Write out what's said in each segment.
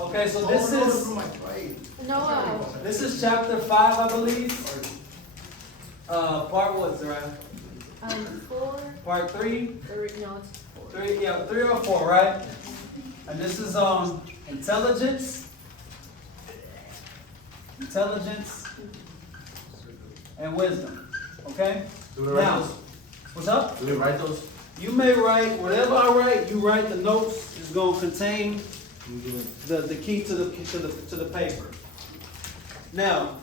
Okay, so this is chapter 5, I believe. Part what's it, right? 4. Part 3? No, it's 4. 3, yeah, 3 or 4, right? And this is intelligence and wisdom. Okay? Do we write Now, those? what's up? Do we write those? You may write whatever I write. You write the notes. It's going to contain the key to the paper. Now,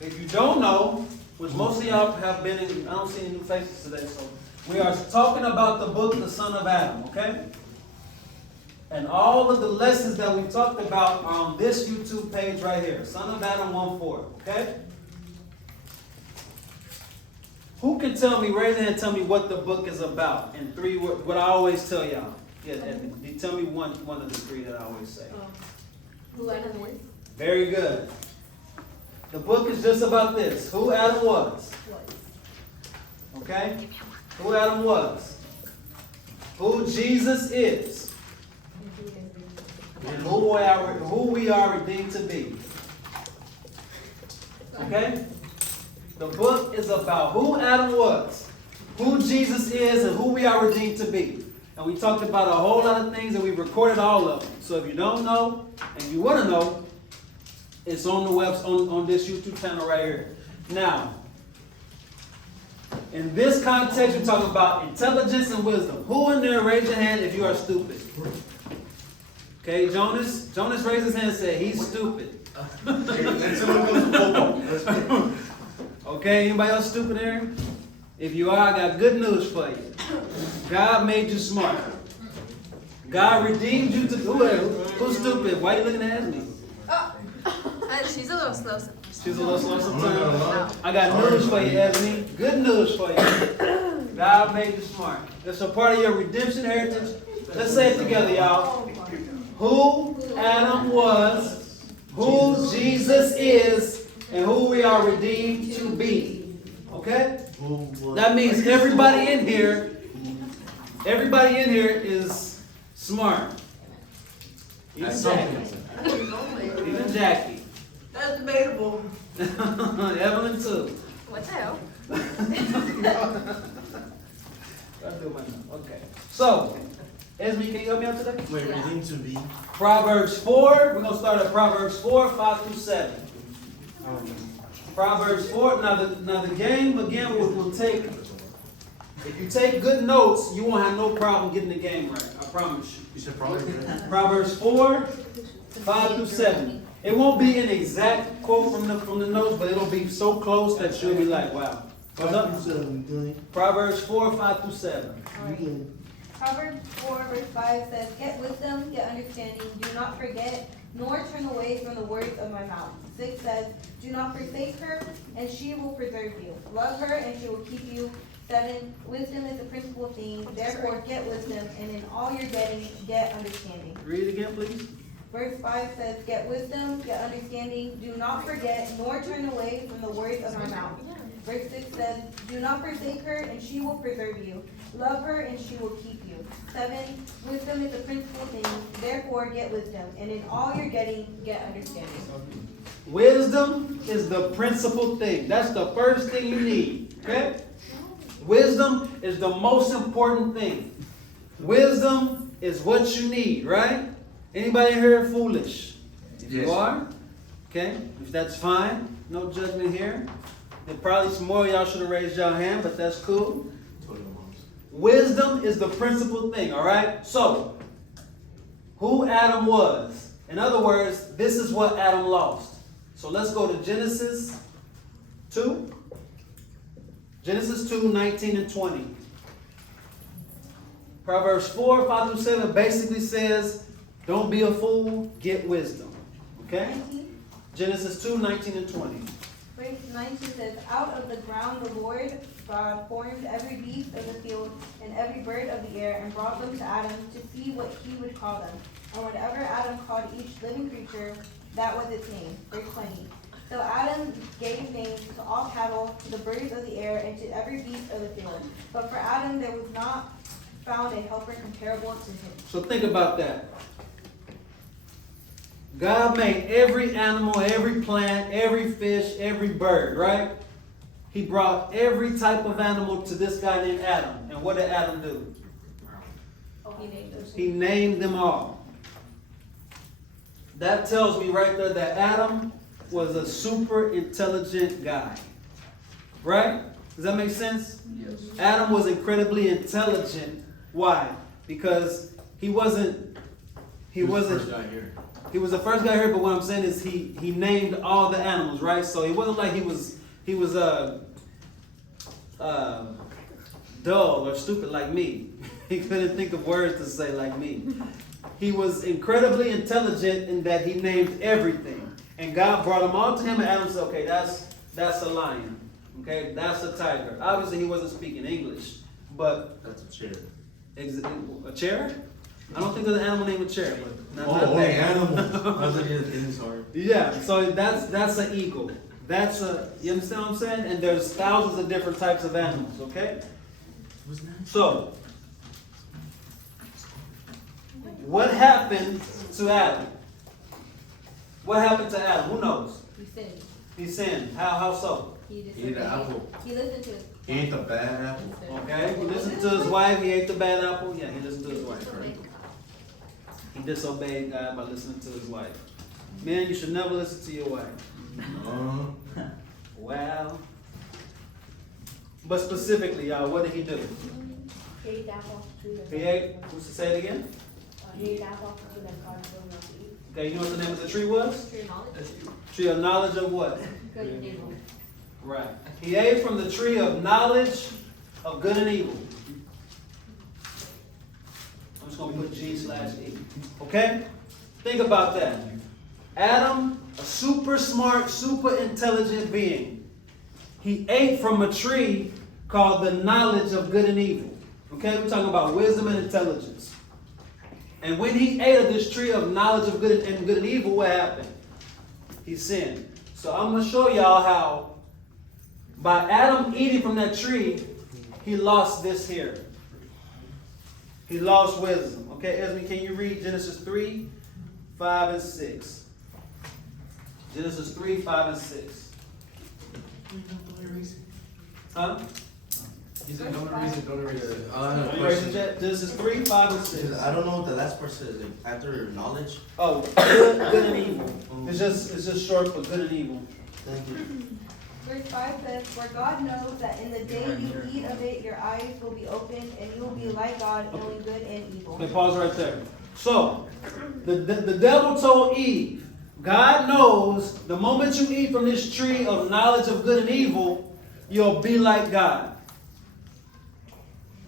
if you don't know, which most of y'all have been in, I don't see any new faces today, so we are talking about the book, The Son of Adam, okay? And all of the lessons that we talked about are on this YouTube page right here, Son of Adam 1-4, okay? Who can tell me, raise your hand, tell me what the book is about in 3 words, what I always tell y'all. Yeah, tell me one of the 3 that I always say. Who Adam is? Very good. The book is just about this. Who Adam was. Okay? Who Adam was. Who Jesus is. And who we are redeemed to be. Okay? The book is about who Adam was, who Jesus is, and who we are redeemed to be. And we talked about a whole lot of things, and we recorded all of them. So if you don't know, and you want to know, it's on the on this YouTube channel right here. Now, in this context, we're talking about intelligence and wisdom. Who in there, raise your hand if you are stupid? Okay, Jonas. Jonas raised his hand and said he's stupid. Okay, anybody else stupid there? If you are, I got good news for you. God made you smart. God redeemed you to who's stupid? Why are you looking at me? She's a little slow. She's a little slow sometimes. I got news for you, Ebony. Good news for you. God made you smart. That's a part of your redemption heritage. Let's say it together, y'all. Who Adam was, who Jesus is, and who we are redeemed to be. Okay? That means everybody in here is smart. Even Jackie. That's debatable. Evelyn too. What the hell? Okay. So, Esme, can you help me out today? Wait, redeemed to be. Proverbs 4. We're going to start at Proverbs 4, 5-7. Proverbs 4. Now the game again will take. If you take good notes, you won't have no problem getting the game right. I promise you. You said probably. Proverbs 4, 5-7. It won't be an exact quote from the notes, but it'll be so close that you'll be like, wow. What's up? Proverbs 4, 5-7. Proverbs 4, verse 5 says, "Get wisdom, get understanding, do not forget, nor turn away from the words of my mouth." 6 says, "Do not forsake her, and she will preserve you. Love her, and she will keep you." 7, wisdom is the principal thing, therefore get wisdom, and in all your getting, get understanding. Read it again, please. Verse 5 says, "Get wisdom, get understanding, do not forget, nor turn away from the words of my mouth." Verse 6 says, "Do not forsake her, and she will preserve you. Love her, and she will keep you." 7, wisdom is the principal thing, therefore get wisdom, and in all your getting, get understanding. Wisdom is the principal thing. That's the first thing you need. Okay? Wisdom is the most important thing. Wisdom is what you need, right? Anybody here foolish? If you are, okay, if that's fine, no judgment here. There probably some more of y'all should have raised your hand, but that's cool. Wisdom is the principal thing, all right? So, who Adam was. In other words, this is what Adam lost. So let's go to Genesis 2. Genesis 2, 19 and 20. Proverbs 4, 5-7 basically says, don't be a fool, get wisdom. Okay? 19. Genesis 2, 19 and 20. Verse 19 says, "Out of the ground the Lord God formed every beast of the field and every bird of the air and brought them to Adam to see what he would call them. And whatever Adam called each living creature, that was its name." Verse 20. "So Adam gave names to all cattle, to the birds of the air, and to every beast of the field. But for Adam there was not found a helper comparable to him." So think about that. God made every animal, every plant, every fish, every bird, right? He brought every type of animal to this guy named Adam. And what did Adam do? He named us. He named them all. That tells me right there that Adam was a super intelligent guy. Right? Does that make sense? Yes. Adam was incredibly intelligent. Why? Because he wasn't First guy here. he was the first guy here, but what I'm saying is he named all the animals, right? So it wasn't like he was dull or stupid like me. He couldn't think of words to say like me. He was incredibly intelligent in that he named everything. And God brought them all to him, and Adam said, okay, that's a lion. Okay, that's a tiger. Obviously he wasn't speaking English, but That's a chair. a chair? I don't think there's an animal named a chair, but not Only that. animal. I was like, in his heart. Yeah, so that's an eagle. You understand what I'm saying? And there's thousands of different types of animals, okay? So, what happened to Adam? What happened to Adam? Who knows? He sinned. He sinned. How so? He He ate disobeyed. an apple. He listened to his. He ate the bad apple. Okay, he listened to his wife, he ate the bad apple. Yeah, he listened to his wife. He disobeyed God by listening to his wife. Man, you should never listen to your wife. Wow. But specifically, y'all, what did he do? He ate the apple. He ate, who's to say it again? He ate the apple that God told him not to eat. Okay, you know what the name of the tree was? Tree of knowledge. Tree of knowledge of what? Good and evil. Right. He ate from the tree of knowledge of good and evil. I'm just going to put G/E. Okay? Think about that. Adam, a super smart, super intelligent being. He ate from a tree called the knowledge of good and evil. Okay? We're talking about wisdom and intelligence. And when he ate of this tree of knowledge of good and evil, what happened? He sinned. So I'm going to show y'all how by Adam eating from that tree, he lost this here. He lost wisdom. Okay, Esme, can you read Genesis 3, 5, and 6? Genesis 3, 5, and 6. Huh? He said, don't erase it, don't erase it. Are you ready to check? Genesis 3, 5, and 6. I don't know what the last part says. Like, after knowledge. Oh, good and evil. It's just short for good and evil. Thank you. Verse 5 says, For God knows that in the day you eat of it, your eyes will be opened, and you will be like God, knowing good and evil. Okay, pause right there. So, the devil told Eve, God knows the moment you eat from this tree of knowledge of good and evil, you'll be like God.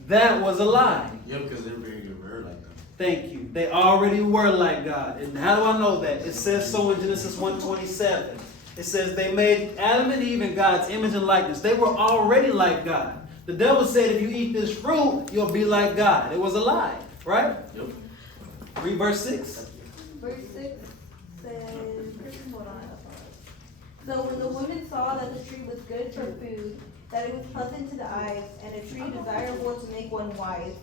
That was a lie. Yeah, because they're very good bird like that. Thank you. They already were like God. And how do I know that? It says so in Genesis 1:27. It says they made Adam and Eve in God's image and likeness. They were already like God. The devil said if you eat this fruit, you'll be like God. It was a lie, right? Yep. Read verse 6. Verse 6 says, hold on. So when the woman saw that the tree was good for food, that it was pleasant to the eyes, and a tree desirable to make one wise,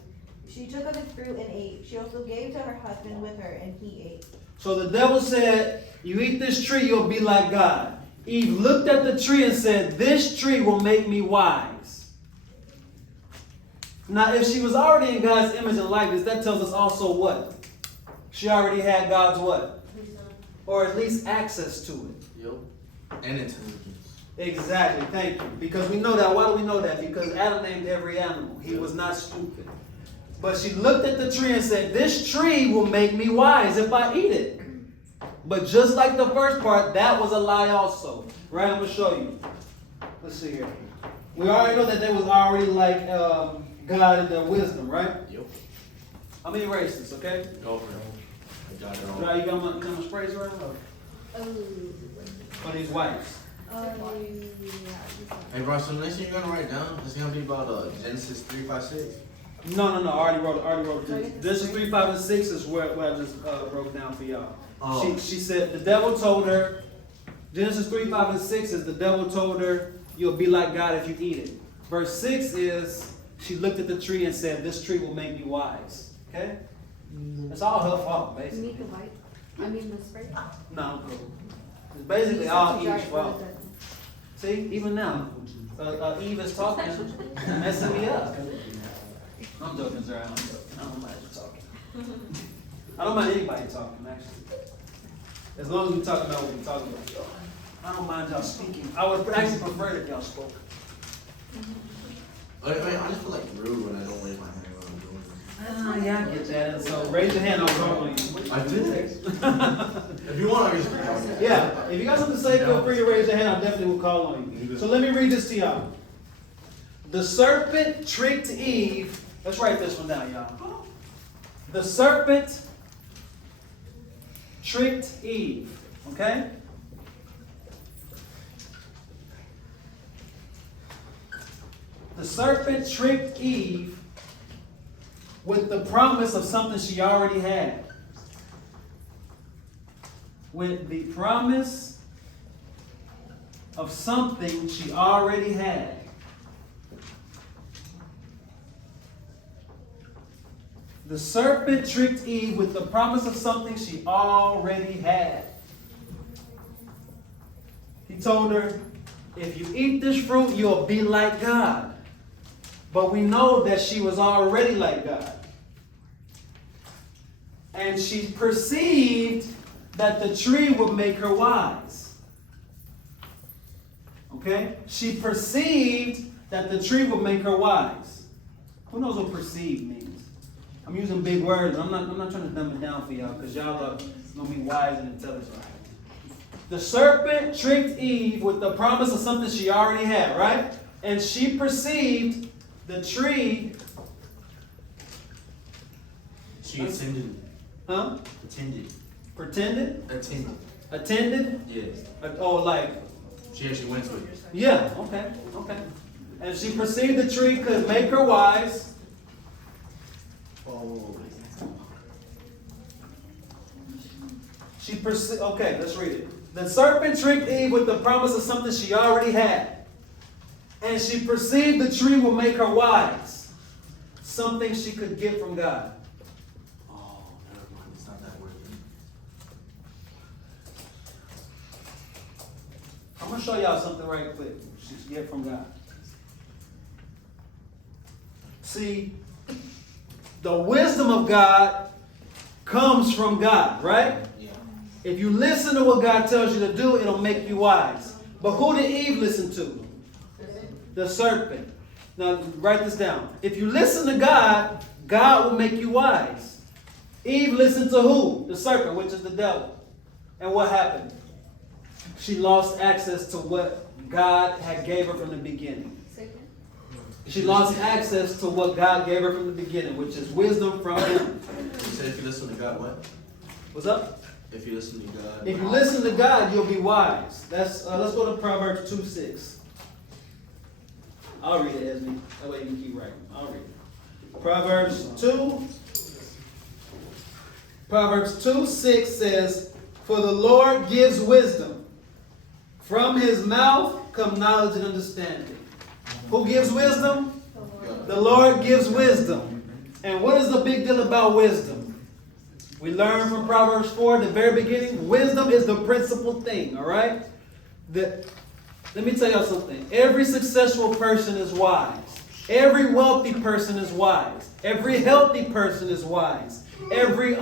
she took of its fruit and ate. She also gave to her husband with her, and he ate. So the devil said, you eat this tree, you'll be like God. Eve looked at the tree and said, this tree will make me wise. Now, if she was already in God's image and likeness, that tells us also what? She already had God's what? Or at least access to it. Yep. And intelligence. Exactly, thank you. Because we know that. Why do we know that? Because Adam named every animal. He was not stupid. But she looked at the tree and said, this tree will make me wise if I eat it. But just like the first part, that was a lie also. Right? I'm going to show you. Let's see here. We already know that they was already like God in their wisdom, right? Yep. How many races, okay? Go for it. I got it all. Dry, you got my sprays around? Or these wipes? Hey, bro, so next thing you're going to write down, it's going to be about Genesis 3, 5, 6. No. I already wrote it. This is 3, 5, and 6 is where I just broke down for y'all. Oh. She said the devil told her, Genesis 3, 5, and 6 is the devil told her, you'll be like God if you eat it. Verse 6 is, she looked at the tree and said, this tree will make me wise. Okay? It's all her fault, basically. I mean the spray. No, I'm cool. It's basically all Eve's fault. See, even now, Eve is talking, messing me up. I'm joking, sir. I'm joking. I don't mind you talking. I don't mind anybody talking, actually. As long as we talk about what we're talking about. I don't mind y'all speaking. I would actually prefer that y'all spoke. I just feel like rude when I don't raise my hand when I'm doing this. Yeah, I get that. And so raise your hand, I'll call on you. I did. If you want, I can. Yeah, if you got something to say, feel free to raise your hand. I definitely will call on you. So let me read this to y'all. The serpent tricked Eve. Let's write this one down, y'all. The serpent tricked Eve. Okay? The serpent tricked Eve with the promise of something she already had. With the promise of something she already had. The serpent tricked Eve with the promise of something she already had. He told her, if you eat this fruit, you'll be like God. But we know that she was already like God. And she perceived that the tree would make her wise. Okay? She perceived that the tree would make her wise. Who knows what perceive means? I'm using big words. I'm not trying to dumb it down for y'all because y'all are going to be wise and intelligent. The serpent tricked Eve with the promise of something she already had, right? And she perceived the tree. She attended. Huh? Attended. Pretended? Attended. Attended? Yes. Oh, like. She actually went to it. Yeah, okay. And she perceived the tree could make her wise. Oh. Okay, let's read it. The serpent tricked Eve with the promise of something she already had. And she perceived the tree will make her wise. Something she could get from God. Oh, never mind. It's not that word. I'm going to show y'all something right quick. She could get from God. See, the wisdom of God comes from God, right? Yeah. If you listen to what God tells you to do, it'll make you wise. But who did Eve listen to? The serpent. Now, write this down. If you listen to God, God will make you wise. Eve listened to who? The serpent, which is the devil. And what happened? She lost access to what God had gave her from the beginning. She lost access to what God gave her from the beginning, which is wisdom from Him. You said if you listen to God, what? What's up? If you listen to God. If you listen to God, you'll be wise. Let's go to Proverbs 2:6. I'll read it, Esme. That way you can keep writing. I'll read it. Proverbs 2:6 says, "For the Lord gives wisdom. From His mouth come knowledge and understanding." Who gives wisdom? The Lord gives wisdom. And what is the big deal about wisdom? We learn from Proverbs 4 at the very beginning. Wisdom is the principal thing, all right? Let me tell y'all something. Every successful person is wise. Every wealthy person is wise. Every healthy person is wise. Every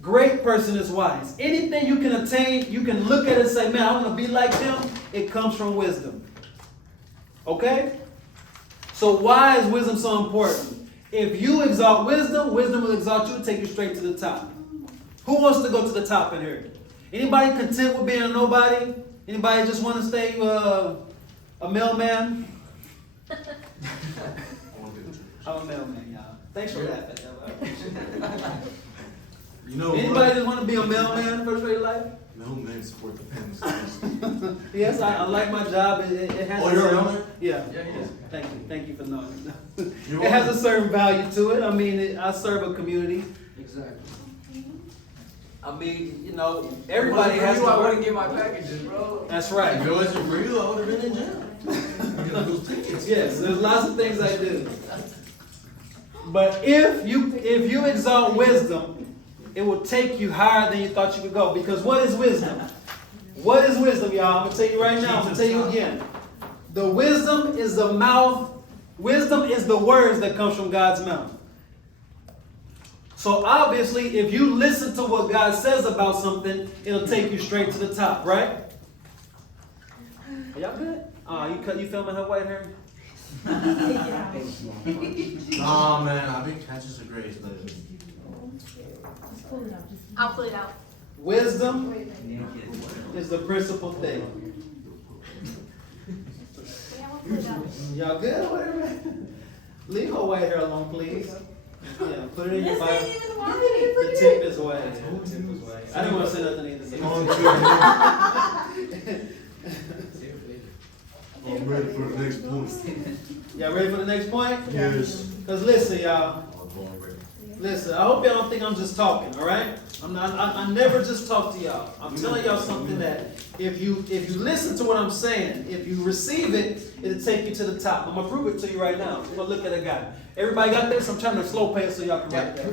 great person is wise. Anything you can attain, you can look at it and say, man, I want to be like them. It comes from wisdom. Okay? So why is wisdom so important? If you exalt wisdom, wisdom will exalt you and take you straight to the top. Who wants to go to the top in here? Anybody content with being a nobody? Anybody just want to stay a mailman? I'm a mailman, y'all. Thanks for laughing. You know Anybody just want to be a mailman first rate life? No men support the pens. Yes, I like my job. It has. Oh, you're a mailman? Yeah. Yeah. Thank you for knowing. It has a certain value to it. I mean, I serve a community. Exactly. I mean, you know, everybody has to I work. wouldn't get my packages, bro. That's If right. it wasn't for you, I would have been in jail. Those tickets. Yes, there's lots of things I do. But if you exalt wisdom, it will take you higher than you thought you could go. Because what is wisdom? What is wisdom, y'all? I'm going to tell you right now. I'm going to tell you again. The wisdom is the mouth. Wisdom is the words that comes from God's mouth. So obviously, if you listen to what God says about something, it'll take you straight to the top, right? Are y'all good? You filming her white hair? Nah, man, I've been catching some grace lately. I'll pull it out. Wisdom is the principal thing. Yeah, I'll pull it out. Y'all good? Whatever. Leave her white hair alone, please. Yeah, put it in your Bible. The tip is away. The tip is away. I didn't want to say nothing either. I'm ready for the next point. Y'all ready for the next point? Yes. Because listen, y'all. Listen, I hope y'all don't think I'm just talking, all right? I never just talk to y'all. I'm telling y'all something that if you listen to what I'm saying, if you receive it, it'll take you to the top. I'm going to prove it to you right now. I'm going to look at a guy. Everybody got this? I'm trying to slow pace so y'all can write that.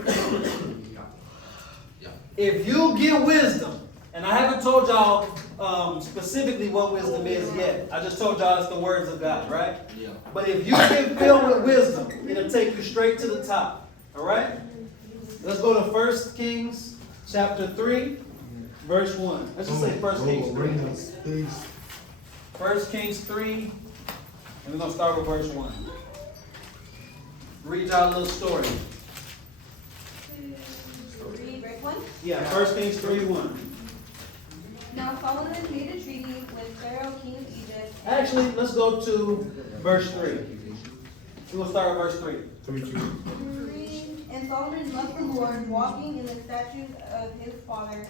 If you get wisdom, and I haven't told y'all specifically what wisdom is yet. I just told y'all it's the words of God, right? Yeah. But if you get filled with wisdom, it'll take you straight to the top. All right? Let's go to 1 Kings chapter 3, verse 1. Let's just say 1 Kings 3. 1 Kings 3, and we're going to start with verse 1. Read y'all a little story. Read verse 1. Yeah, 1 Kings 3, 1. Now Solomon made a treaty with Pharaoh, king of Egypt. Actually, let's go to verse 3. We're going to start with verse 3. And Solomon loved the Lord, walking in the statutes of his father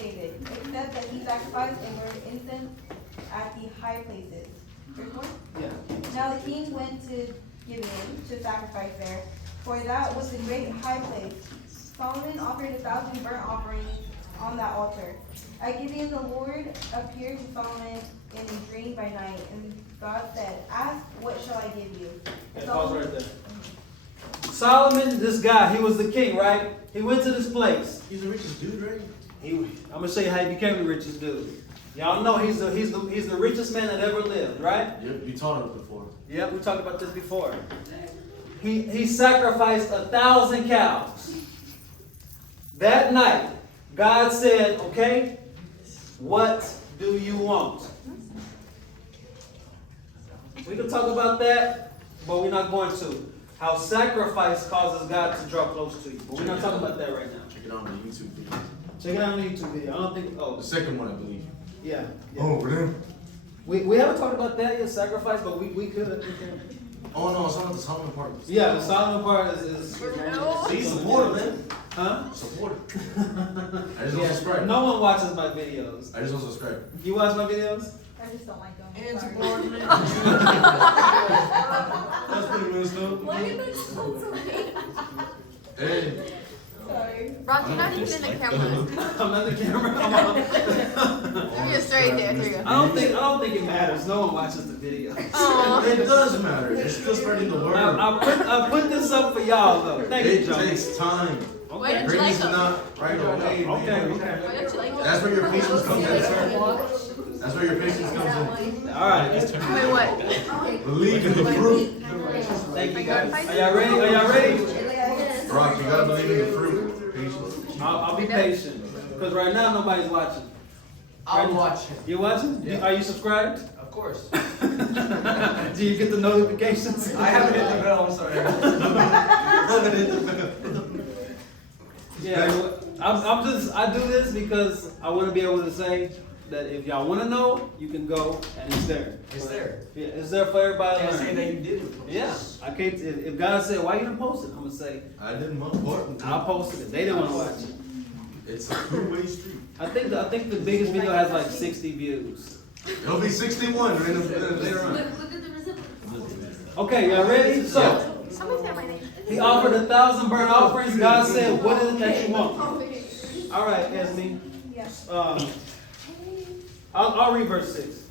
David, except that he sacrificed and burned incense at the high places. Verse 1. Yeah. Now the king went to Gibeon to sacrifice there, for that was the great high place. Solomon offered 1,000 burnt offerings on that altar. At Gibeon the Lord appeared to Solomon in a dream by night, and God said, "Ask, what shall I give you?" And Okay, pause right there. Solomon, this guy, he was the king, right? He went to this place. He's the richest dude, right? I'm gonna show you how he became the richest dude. Y'all know he's the richest man that ever lived, right? Yep, you taught us before. Yeah, we talked about this before. He sacrificed 1,000 cows. That night, God said, "Okay, what do you want?" We can talk about that, but we're not going to. How sacrifice causes God to draw close to you. But we're not talking about that right now. Check it out on the YouTube video. Check it out on the YouTube video. I don't think, The second one, I believe. yeah. Oh, for them. We haven't talked about that yet, sacrifice, but we could. Oh no, it's not the Solomon part. Yeah, the Solomon part is See, support it, man. huh? Support it. I just want Yeah, to subscribe. no one watches my videos. I just want to subscribe. You watch my videos? I just don't like them. And Sorry. subordinate. That's pretty messed up. Why did that sound so big? Hey. Sorry. Rock, you're not even in the camera. I'm not the camera. I'm You're straight there. There you go. I don't think it matters. No one watches the videos. Aw. It does matter. It's still spreading the word. I put this up for y'all though. Thank you, It John. takes time. Why didn't you Greatness like is them? not right away. Okay, man. okay. Why don't you like That's where your patience comes in, sir. That's where your patience comes in. All right. Wait, what? Believe in the fruit. Thank you guys. Are y'all ready? Are y'all ready? Rock, you gotta believe in the fruit. Patience. I'll be patient. Because right now nobody's watching. I'm watching. You watching? Yeah. Are you subscribed? Of course. Do you get the notifications? I haven't hit the bell, I'm sorry. I haven't hit the bell. Yeah, I do this because I want to be able to say that if y'all want to know, you can go and it's there. It's there. Yeah, it's there for everybody to Can't say learn. that you did it. Yeah, I can't. If God said, "Why you didn't post it?" I'm gonna say, I didn't want important. "I posted it." They didn't want to watch it. It's a two-way street. I think the biggest video has like 60 views. It'll be 61 later on. Look at the resemblance. Okay, y'all ready? So Somebody say my name. he offered 1,000 burnt offerings. God said, "What is it that you want?" All right, Esme. Yes. I'll read verse 6.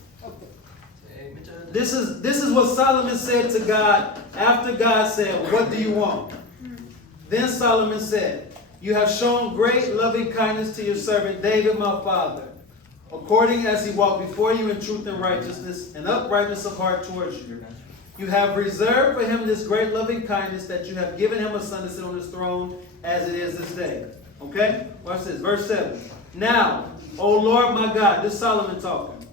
This is what Solomon said to God after God said, "What do you want?" Then Solomon said, You have shown great loving kindness to your servant David, my father, according as he walked before you in truth and righteousness and uprightness of heart towards you. You have reserved for him this great loving kindness, that you have given him a son to sit on his throne as it is this day. Okay? Watch this. Verse 7. Now, O Lord my God, this is Solomon talking.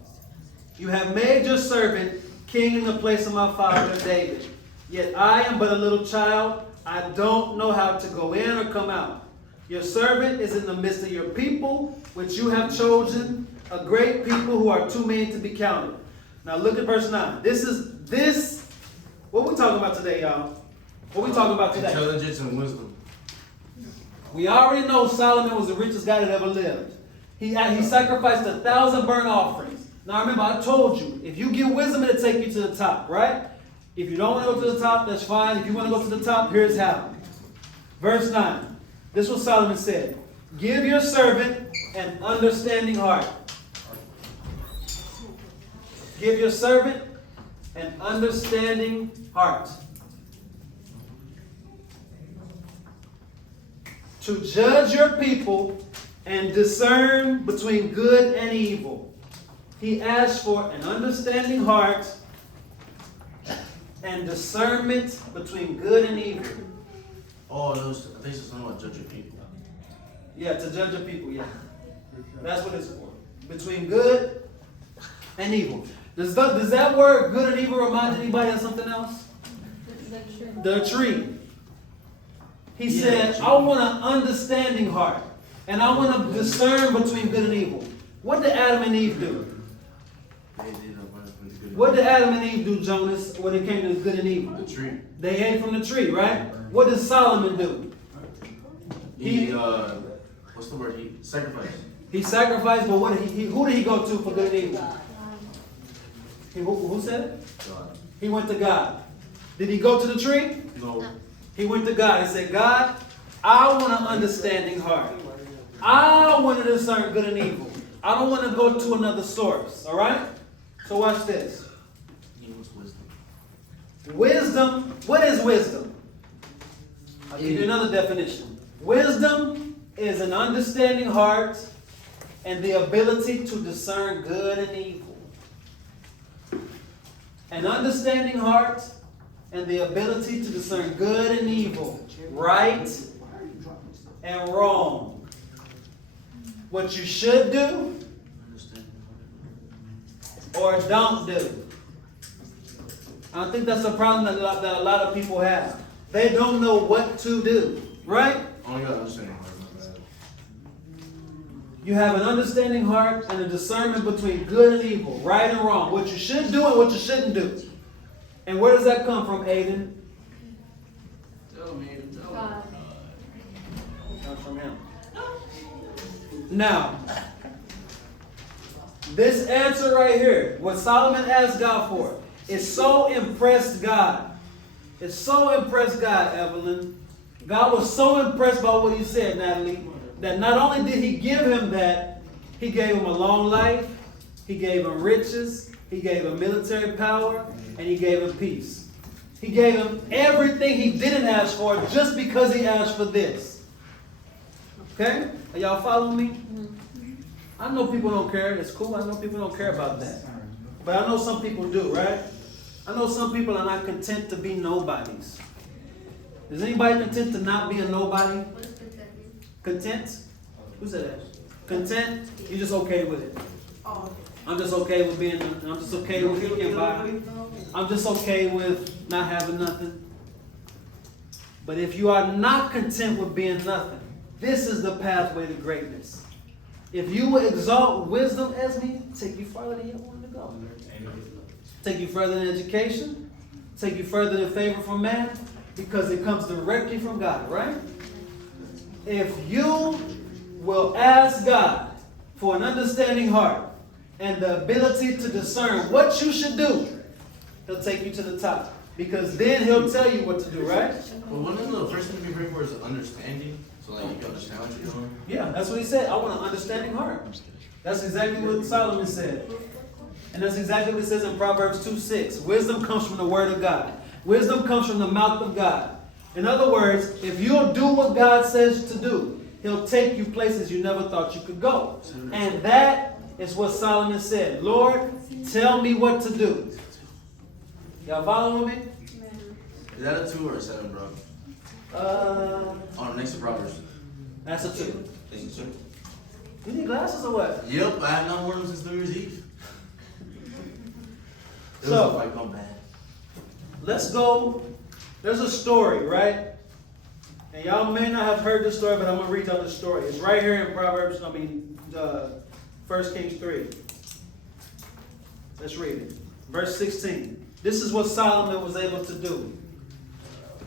You have made your servant king in the place of my father David. Yet I am but a little child. I don't know how to go in or come out. Your servant is in the midst of your people, which you have chosen, a great people who are too many to be counted. Now look at verse 9. What we talking about today, y'all? What we talking about today? Intelligence and wisdom. We already know Solomon was the richest guy that ever lived. He sacrificed 1,000 burnt offerings. Now remember, I told you, if you get wisdom, it'll take you to the top, right? If you don't want to go to the top, that's fine. If you want to go to the top, here's how. Verse 9. This is what Solomon said. Give your servant an understanding heart. Give your servant an understanding heart. To judge your people and discern between good and evil. He asked for an understanding heart and discernment between good and evil. Oh, those things are something about judge your people. Yeah, to judge your people, yeah. That's what it's for. Between good and evil. Does that word good and evil remind anybody of something else? The tree. He said, I want an understanding heart. And I want to discern between good and evil. What did Adam and Eve do? What did Adam and Eve do, Jonas, when it came to good and evil? The tree. They ate from the tree, right? What did Solomon do? What's the word? He sacrificed. He sacrificed, but who did he go to for good and evil? Who said it? God. He went to God. Did he go to the tree? No. He went to God and said, God, I want an understanding heart. I want to discern good and evil. I don't want to go to another source. All right? So watch this. Wisdom. What is wisdom? I'll give you another definition. Wisdom is an understanding heart and the ability to discern good and evil. An understanding heart and the ability to discern good and evil, right and wrong. What you should do or don't do. I think that's a problem that a lot of people have. They don't know what to do, right? Oh, you got understanding heart, my bad. You have an understanding heart and a discernment between good and evil, right and wrong, what you should do and what you shouldn't do. And where does that come from, Aiden? God. It comes from him. Now, this answer right here, what Solomon asked God for, it so impressed God. It so impressed God, Evelyn. God was so impressed by what he said, Natalie, that not only did he give him that, he gave him a long life, he gave him riches, he gave him military power, and he gave him peace. He gave him everything he didn't ask for just because he asked for this. Okay? Are y'all following me? I know people don't care. It's cool. I know people don't care about that. But I know some people do, right? I know some people are not content to be nobodies. Is anybody content to not be a nobody? What does consent mean? Content? Who said that? Content? You're just okay with it. Oh. I'm just okay with being, I'm just okay with getting by. I'm just okay with not having nothing. But if you are not content with being nothing, this is the pathway to greatness. If you will exalt wisdom, Esme, take you further than you want to go. Take you further in education. Take you further in favor from man. Because it comes directly from God, right? If you will ask God for an understanding heart and the ability to discern what you should do, he'll take you to the top. Because then he'll tell you what to do, right? Well, one of the first things to be praying for is understanding. So, like, you can understand what you're doing. Yeah, that's what he said. I want an understanding heart. That's exactly what Solomon said. And that's exactly what it says in Proverbs 2:6. Wisdom comes from the word of God. Wisdom comes from the mouth of God. In other words, if you'll do what God says to do, He'll take you places you never thought you could go. And that is what Solomon said. Lord, tell me what to do. Y'all following me? Is that a 2 or a 7, bro? Oh, next to Proverbs. That's a 2. Thank you, sir. You need glasses or what? Yep, I have not worn them since New Year's Eve. It So- was like gone bad. Let's go. There's a story, right? And y'all may not have heard this story, but I'm going to read y'all the story. It's right here in Proverbs, 1 Kings 3. Let's read it. Verse 16. This is what Solomon was able to do.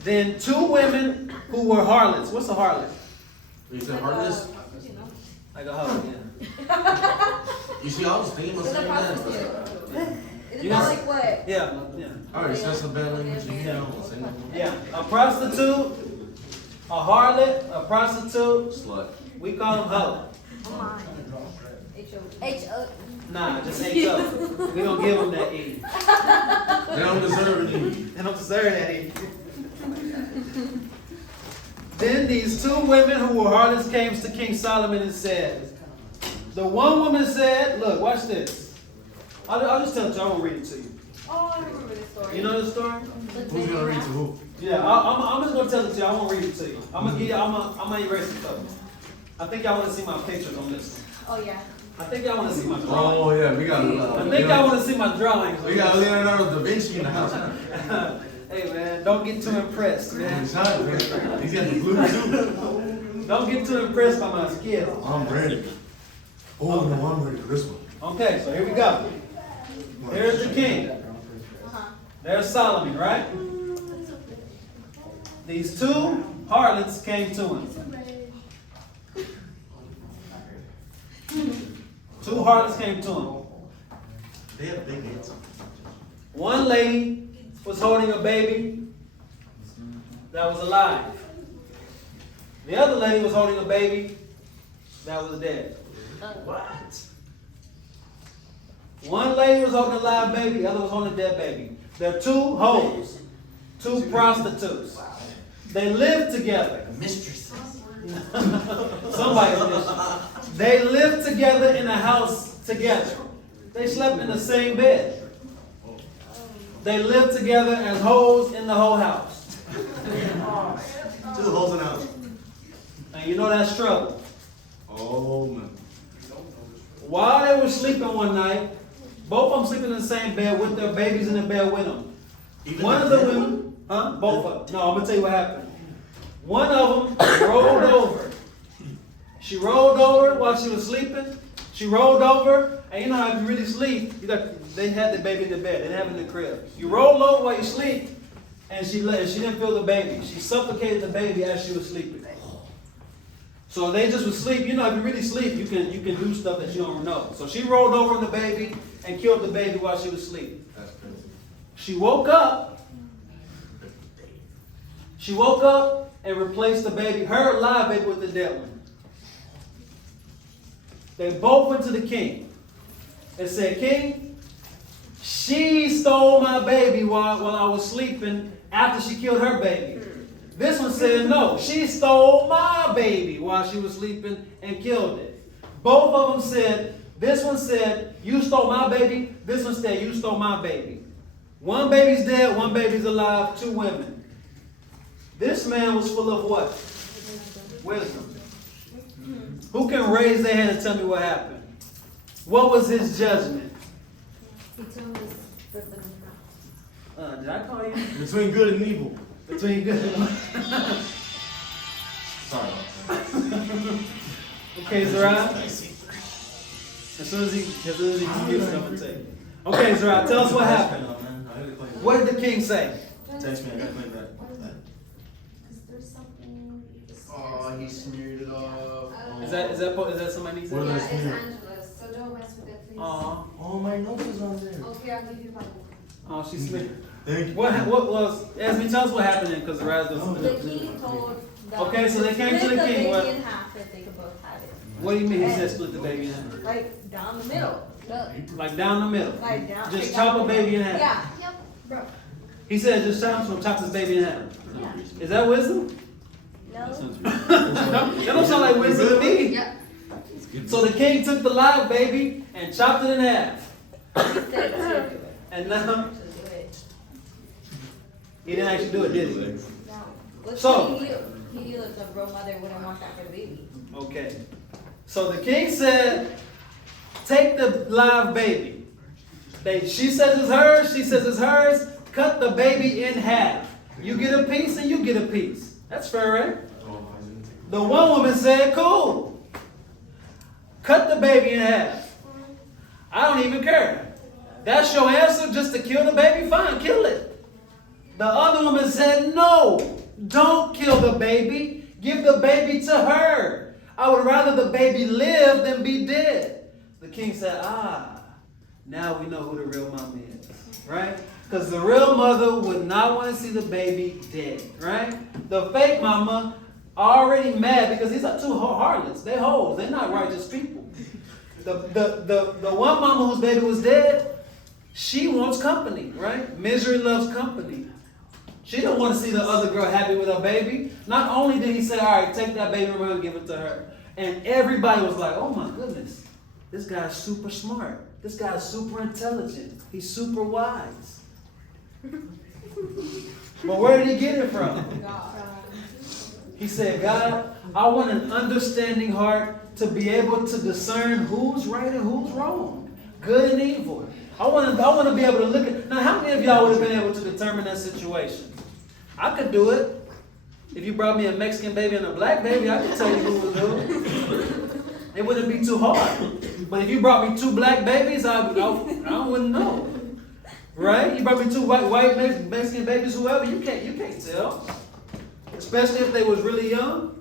Then 2 women who were harlots. What's a harlot? You said heartless? You know. Like a harlot, yeah. You see, I was thinking about It's a saying that. prostitute. But It's You not guys- like what? Yeah, yeah. I already said some bad language. You know, I won't say no more. Yeah. A prostitute, a harlot, a prostitute. Slut. We call them hoe. H-O. Nah, just H-O. We don't give them that E. They don't deserve any. They don't deserve that E. Then these 2 women who were harlots came to King Solomon and said, the one woman said, look, watch this. I'll just tell it to you, I won't read it to you. Oh, I remember this story. You know the story? Who's gonna read to who? Yeah, I'm just gonna tell it to you, I won't read it to you. I'm gonna erase it though. I think y'all wanna see my pictures on this one. Oh, yeah. I think y'all wanna see my drawings. Oh yeah, we got. I think y'all wanna see my drawings. We got Leonardo da Vinci in the house. Hey man, don't get too impressed, man. He's hot, man. He's got the blue too. Don't get too impressed by my skills. I'm ready. Oh, no, I'm ready for this one. Okay, so here we go. Here's the king. There's Solomon, right? These 2 harlots came to him. 2 harlots came to him. They have big heads. One lady was holding a baby that was alive. The other lady was holding a baby that was dead. What? One lady was holding a live baby, the other was holding a dead baby. They're 2 hoes, 2 prostitutes. They lived together. Mistresses. Somebody's mistress. They lived together in a house together. They slept in the same bed. They lived together as hoes in the whole house. 2 holes in the house. And you know that's trouble. Oh man. While they were sleeping one night, both of them sleeping in the same bed with their babies in the bed with them. One of the women, both of them. No, I'm gonna tell you what happened. One of them rolled over. She rolled over while she was sleeping. She rolled over, and you know how if you really sleep, they had the baby in the bed. They didn't have it in the crib. You roll over while you sleep, and she didn't feel the baby. She suffocated the baby as she was sleeping. So they just would sleep. You know, if you really sleep, you can do stuff that you don't know. So she rolled over on the baby and killed the baby while she was asleep. That's crazy. She woke up. She woke up and replaced the baby, her live baby, with the dead one. They both went to the king and said, King, she stole my baby while I was sleeping after she killed her baby. This one said, no, she stole my baby while she was sleeping and killed it. Both of them said, this one said, you stole my baby. This one said, you stole my baby. One baby's dead, one baby's alive, 2 women. This man was full of what? Wisdom. Who can raise their hand and tell me what happened? What was his judgment? Did I call you? Between good and evil. Between good and Sorry. Okay, Zariah. As soon as he can get something to you. Okay, Zariah, tell us what happened. What did the king say? Text me, I gotta play that. Oh, he smeared it off. Is that somebody needs What it? is Yeah, it's here? Angela's, so don't mess with it, please. Aw. Oh, my notes is on there. Okay, I'll give you my book. Oh, she's slick. Thank you. What was, Esme, tell us what happened because Zariah's doing The something. king told them Okay, so they came to split the king, what- baby in half if they could both have it. What do you mean he said split the baby in half? Like down the middle. Like down the middle? Like down. Just straight chop down a the baby in middle. half? Yeah. Yep. Bro. He said just chop his baby in half. Yeah. Is that wisdom? No. That don't sound like wisdom to me. Yep. So the king took the live baby and chopped it in half. He said to do it. And now, To do it. he didn't actually do it, did he? No. Let's So- say he knew that the real mother wouldn't want that for the baby. Okay. So the king said, take the live baby. She says it's hers, she says it's hers. Cut the baby in half. You get a piece and you get a piece. That's fair, right? The one woman said, cool. Cut the baby in half. I don't even care. That's your answer, just to kill the baby? Fine, kill it. The other woman said, no, don't kill the baby. Give the baby to her. I would rather the baby live than be dead. The king said, now we know who the real mom is, right? Because the real mother would not want to see the baby dead, right? The fake mama already mad because these are two harlots. They hoes. They're not righteous people. The one mama whose baby was dead, she wants company, right? Misery loves company. She didn't want to see the other girl happy with her baby. Not only did he say, all right, take that baby and give it to her. And everybody was like, oh my goodness, this guy's super smart. This guy's super intelligent. He's super wise. But where did he get it from? He said, God, I want an understanding heart to be able to discern who's right and who's wrong, good and evil. I want to be able to look at. Now, how many of y'all would have been able to determine that situation? I could do it. If you brought me a Mexican baby and a black baby, I could tell you who would do it. It wouldn't be too hard. But if you brought me two black babies, I wouldn't know. Right? You brought me two white Mexican babies, whoever, you can't tell. Especially if they was really young.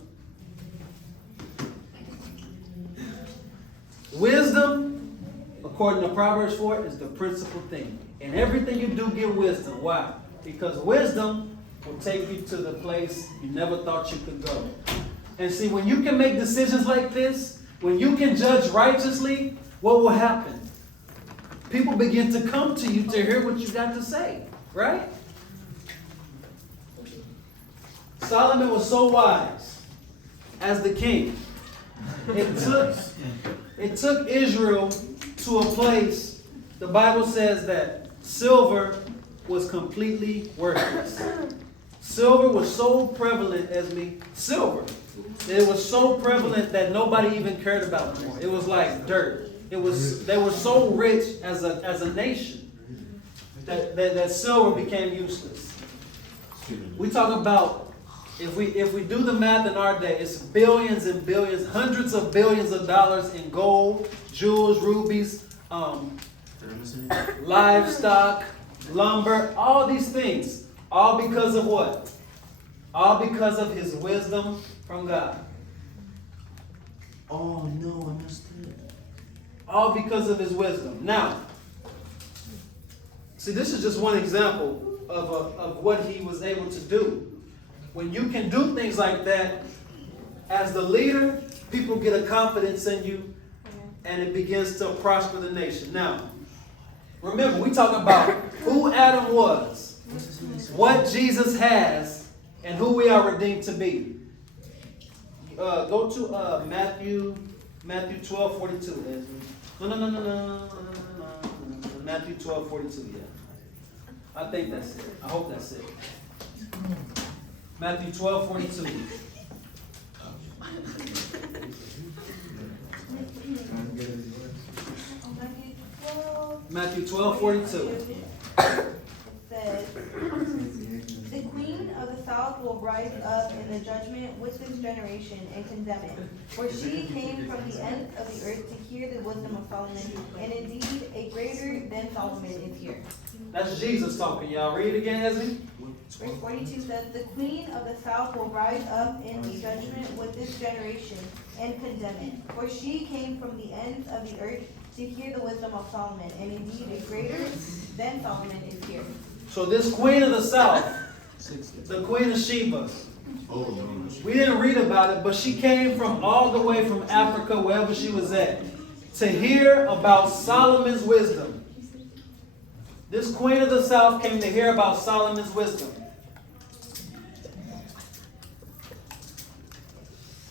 Wisdom, according to Proverbs 4, is the principal thing. In everything you do, get wisdom. Why? Because wisdom will take you to the place you never thought you could go. And see, when you can make decisions like this, when you can judge righteously, what will happen? People begin to come to you to hear what you got to say, right? Solomon was so wise as the king. It took Israel to a place, the Bible says that silver was completely worthless. Silver was so prevalent, silver. It was so prevalent that nobody even cared about it more. It was like dirt. They were so rich as a nation that silver became useless. We talk about, if we do the math in our day, it's billions and billions, hundreds of billions of dollars in gold, jewels, rubies, livestock, lumber, all these things. All because of what? All because of his wisdom from God. Oh no, I missed it. All because of his wisdom. Now, see, this is just one example of what he was able to do. When you can do things like that, as the leader, people get a confidence in you, and it begins to prosper the nation. Now, remember, we talk about who Adam was, what Jesus has, and who we are redeemed to be. Go to Matthew 12:42. No. Matthew 12:42. Yeah, I think that's it. I hope that's it. Matthew 12:42. Matthew 12:42. Says, the queen of the south will rise up in the judgment with this generation and condemn it. For she came from the end of the earth to hear the wisdom of Solomon, and indeed a greater than Solomon is here. That's Jesus talking, y'all. Read it again, Esme. Verse 42 says, the queen of the south will rise up in the judgment with this generation and condemn it. For she came from the ends of the earth to hear the wisdom of Solomon, and indeed a greater than Solomon is here. So this queen of the south, the queen of Sheba, we didn't read about it, but she came from all the way from Africa, wherever she was at, to hear about Solomon's wisdom. This queen of the south came to hear about Solomon's wisdom.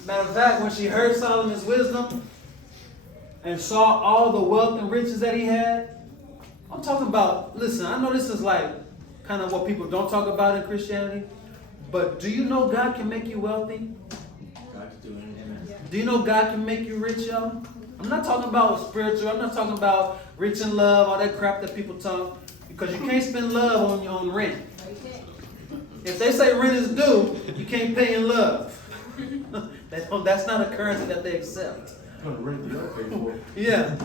Matter of fact, when she heard Solomon's wisdom and saw all the wealth and riches that he had, I'm talking about, listen, I know this is like kind of what people don't talk about in Christianity, but do you know God can make you wealthy? God can do anything. Do you know God can make you rich, y'all? I'm not talking about spiritual. I'm not talking about rich in love, all that crap that people talk. Because you can't spend love on your own rent. If they say rent is due, you can't pay in love. That's not a currency that they accept. Gonna rent the other pay for it. Yeah.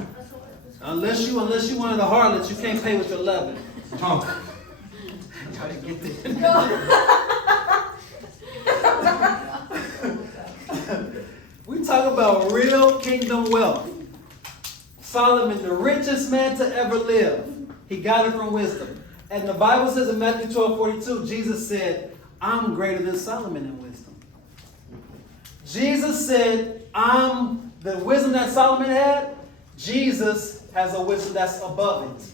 Unless you one of the harlots, you can't pay with your loving. Huh. Gotta get there. We talk about real kingdom wealth. Solomon, the richest man to ever live, he got it from wisdom. And the Bible says in Matthew 12:42, Jesus said, I'm greater than Solomon in wisdom. Jesus said, the wisdom that Solomon had, Jesus has a wisdom that's above it.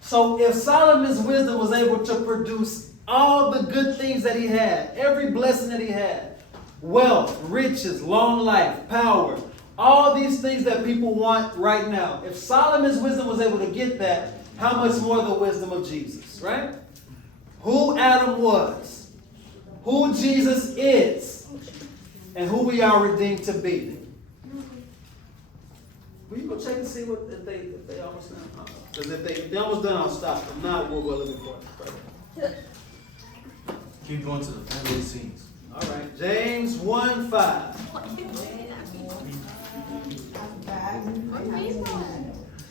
So if Solomon's wisdom was able to produce all the good things that he had, every blessing that he had, wealth, riches, long life, power, all these things that people want right now. If Solomon's wisdom was able to get that, how much more the wisdom of Jesus, right? Who Adam was, who Jesus is, and who we are redeemed to be. Will you go check and see if they almost done? Because if they almost done, I'll stop. If not, we're looking for it. Keep going to the family scenes. All right, James 1:5.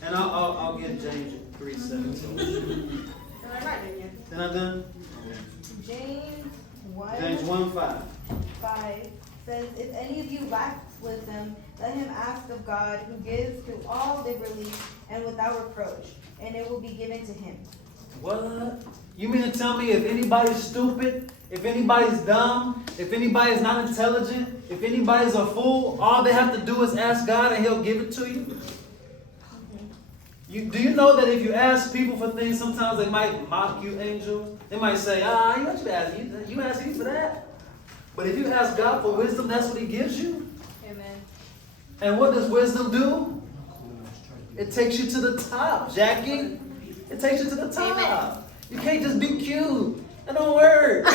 And I'll get James 3:17. Then I'm done. James 1. James 1:5. 5 says, if any of you lacks wisdom, let him ask of God, who gives to all liberally and without reproach, and it will be given to him. What? You mean to tell me if anybody's stupid, if anybody's dumb, if anybody's not intelligent, if anybody's a fool, all they have to do is ask God and he'll give it to you? Do you know that if you ask people for things, sometimes they might mock you, Angel? They might say, you ask me for that? But if you ask God for wisdom, that's what he gives you? Amen. And what does wisdom do? It takes you to the top, Jackie. It takes you to the top. Amen. You can't just be cute. That don't work.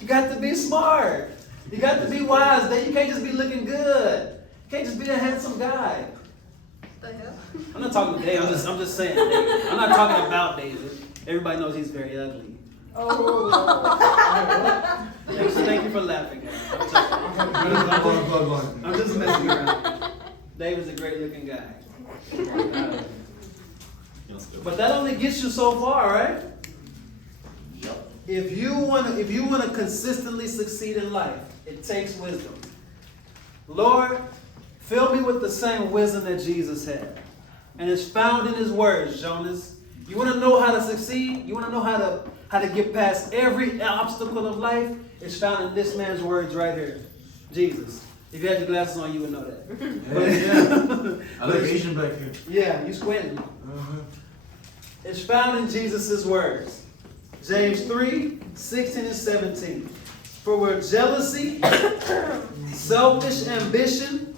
You got to be smart. You got to be wise. You can't just be looking good. You can't just be a handsome guy. The hell? I'm not talking to David. I'm just saying, David. I'm not talking about David. Everybody knows he's very ugly. Oh. Thank you for laughing, guys. I'm just messing around. David's a great looking guy. But that only gets you so far, right? Yep. If you wanna consistently succeed in life, it takes wisdom. Lord, fill me with the same wisdom that Jesus had. And it's found in his words, Jonas. You wanna know how to succeed? You wanna know how to get past every obstacle of life? It's found in this man's words right here. Jesus. If you had your glasses on, you would know that. Yeah. I look Asian back here. Yeah, you squinting. It's found in Jesus' words. James 3:16 and 17. For where jealousy, selfish ambition,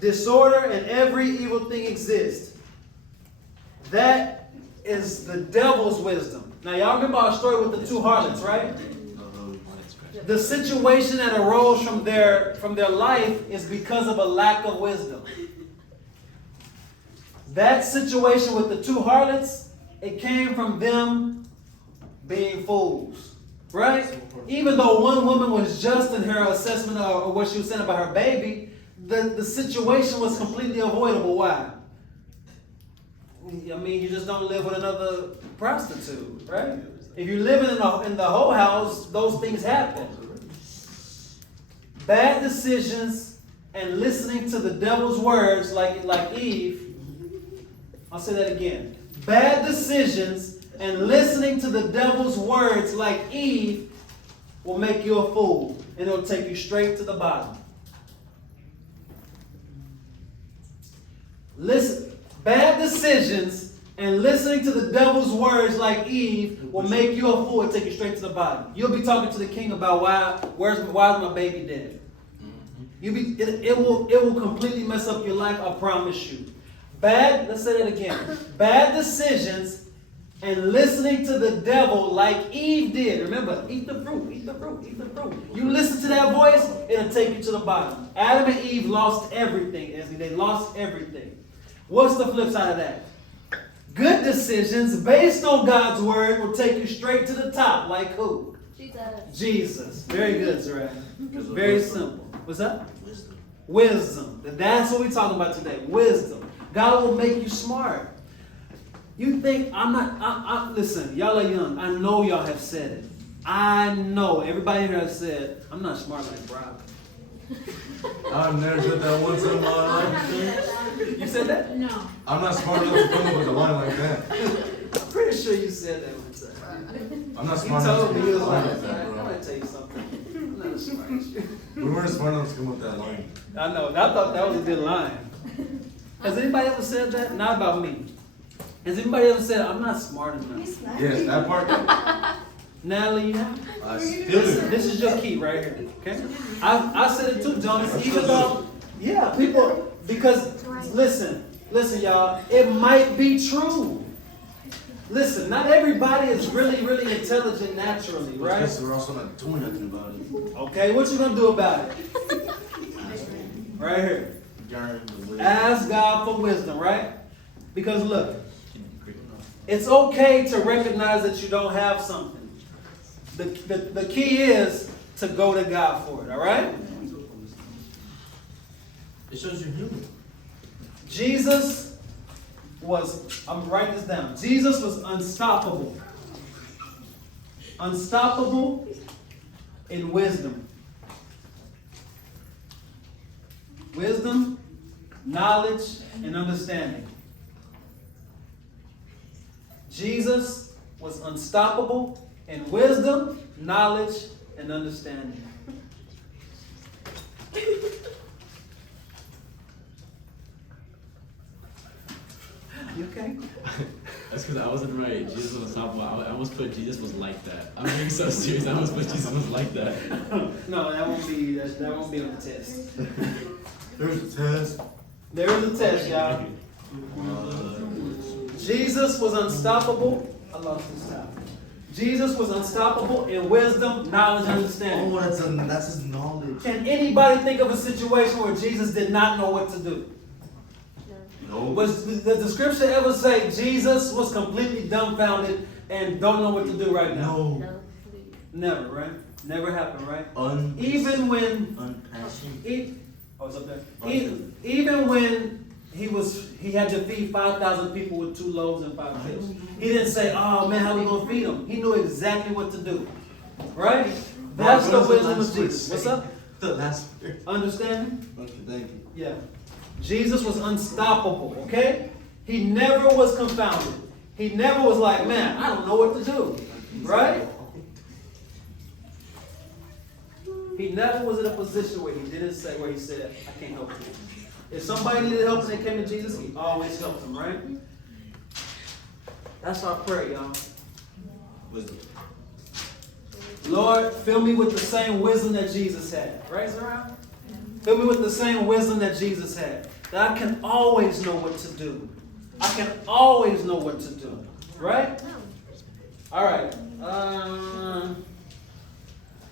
disorder, and every evil thing exists, that is the devil's wisdom. Now, y'all remember our story with the two harlots, right? The situation that arose from their life is because of a lack of wisdom. That situation with the two harlots, it came from them being fools, right? Even though one woman was just in her assessment of what she was saying about her baby, the situation was completely avoidable. Why? I mean, you just don't live with another prostitute, right? If you're living in the whole house, those things happen. Bad decisions and listening to the devil's words, like Eve. I'll say that again. Bad decisions and listening to the devil's words, like Eve, will make you a fool, and it'll take you straight to the bottom. Listen. Bad decisions and listening to the devil's words like Eve will make you a fool and take you straight to the bottom. You'll be talking to the king about why's my baby dead? It will completely mess up your life, I promise you. Let's say that again. Bad decisions and listening to the devil like Eve did. Remember, eat the fruit, eat the fruit, eat the fruit. You listen to that voice, it'll take you to the bottom. Adam and Eve lost everything, Esme. They lost everything. What's the flip side of that? Good decisions based on God's word will take you straight to the top. Like who? Jesus. Very good, Zerah. Very simple. What's that? Wisdom. That's what we're talking about today. Wisdom. God will make you smart. You think listen, y'all are young. I know y'all have said it. I know. Everybody here has said, I'm not smart like Brock. I've never said that once in my life. You said that? No. I'm not smart enough to come up with a line like that. I'm pretty sure you said that one time. I'm not You smart enough told to me come you up was with a line like, like that, I'm bro. going to tell you something. I'm not as smart as you. We weren't smart enough to come up with that line. I know. I thought that was a good line. Has anybody ever said that? Not about me. Has anybody ever said, I'm not smart enough? Yes, that part. Natalie, you have? I still do. This is your key right here. Okay? I said it too, Jonas. Even though, yeah, people, because, listen, y'all, it might be true. Listen, not everybody is really, really intelligent naturally, right? Because we're also not doing nothing about it. Okay, what you gonna do about it? Right here. Ask God for wisdom, right? Because look, it's okay to recognize that you don't have something. The key is to go to God for it, all right? It shows you're human. Jesus was, I'm writing this down. Jesus was unstoppable. Unstoppable in wisdom. Wisdom, knowledge, and understanding. Jesus was unstoppable in wisdom, knowledge, and understanding. You okay? That's because I wasn't right. Jesus was unstoppable. I almost put Jesus was like that. I'm being so serious. I almost put Jesus was like that. No, that won't be on the test. There's a test. There is a test, y'all. Jesus was unstoppable. I lost this time. Jesus was unstoppable in wisdom, knowledge, and understanding. Oh, that's his knowledge. Can anybody think of a situation where Jesus did not know what to do? No. Does the scripture ever say Jesus was completely dumbfounded and don't know what to do right now? No. Never, right? Never happened, right? Even Unpassionate. Oh, it's up there. Even when he had to feed 5,000 people with 2 loaves and 5 fish. He didn't say, "Oh man, how we gonna feed them?" He knew exactly what to do. Right? That's the wisdom of Jesus. What's up? The last. Understanding? Okay, thank you. Yeah. Jesus was unstoppable, okay? He never was confounded. He never was like, man, I don't know what to do. Right? He never was in a position where he said, I can't help you. If somebody needed help and they came to Jesus, he always helped them, right? That's our prayer, y'all. Wisdom. Lord, fill me with the same wisdom that Jesus had. Right, Zara? Fill me with the same wisdom that Jesus had. That I can always know what to do. I can always know what to do. Right? All right.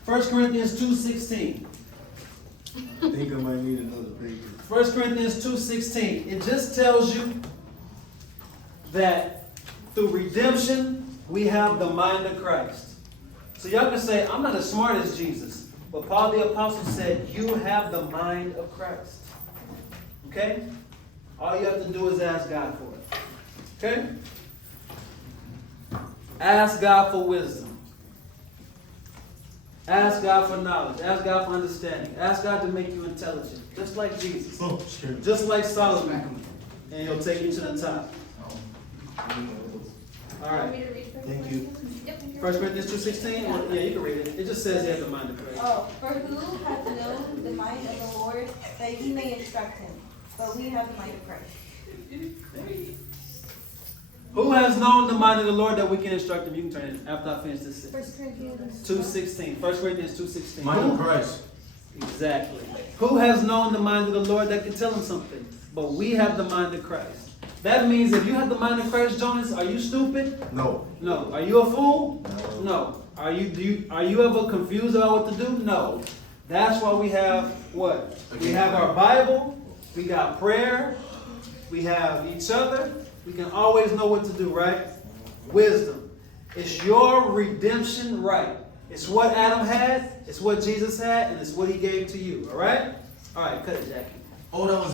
1 Corinthians 2:16. I think I might need another paper. 1 Corinthians 2:16. It just tells you that through redemption, we have the mind of Christ. So y'all can say, I'm not as smart as Jesus. But Paul the Apostle said, you have the mind of Christ. Okay? All you have to do is ask God for it. Okay? Ask God for wisdom. Ask God for knowledge. Ask God for understanding. Ask God to make you intelligent. Just like Jesus. Oh, sure. Just like Solomon. And he'll take you to the top. All right. Thank you. 1 Corinthians 2:16? Yeah, you can read it. It just says he has the mind of Christ. Oh, for who hath known the mind of the Lord, that he may instruct him? But we have the mind of Christ. Who has known the mind of the Lord that we can instruct him? You can turn it after I finish this. 1 Corinthians 2:16. 1 Corinthians 2:16. Mind of Christ. Exactly. Who has known the mind of the Lord that can tell him something? But we have the mind of Christ. That means if you have the mind of Christ, Jonas, are you stupid? No. No. Are you a fool? No. Are you ever confused about what to do? No. That's why we have what? We have our Bible, we got prayer, we have each other. We can always know what to do, right? Wisdom. It's your redemption right. It's what Adam had, it's what Jesus had, and it's what he gave to you. All right? All right, cut it, Jackie. Oh, that was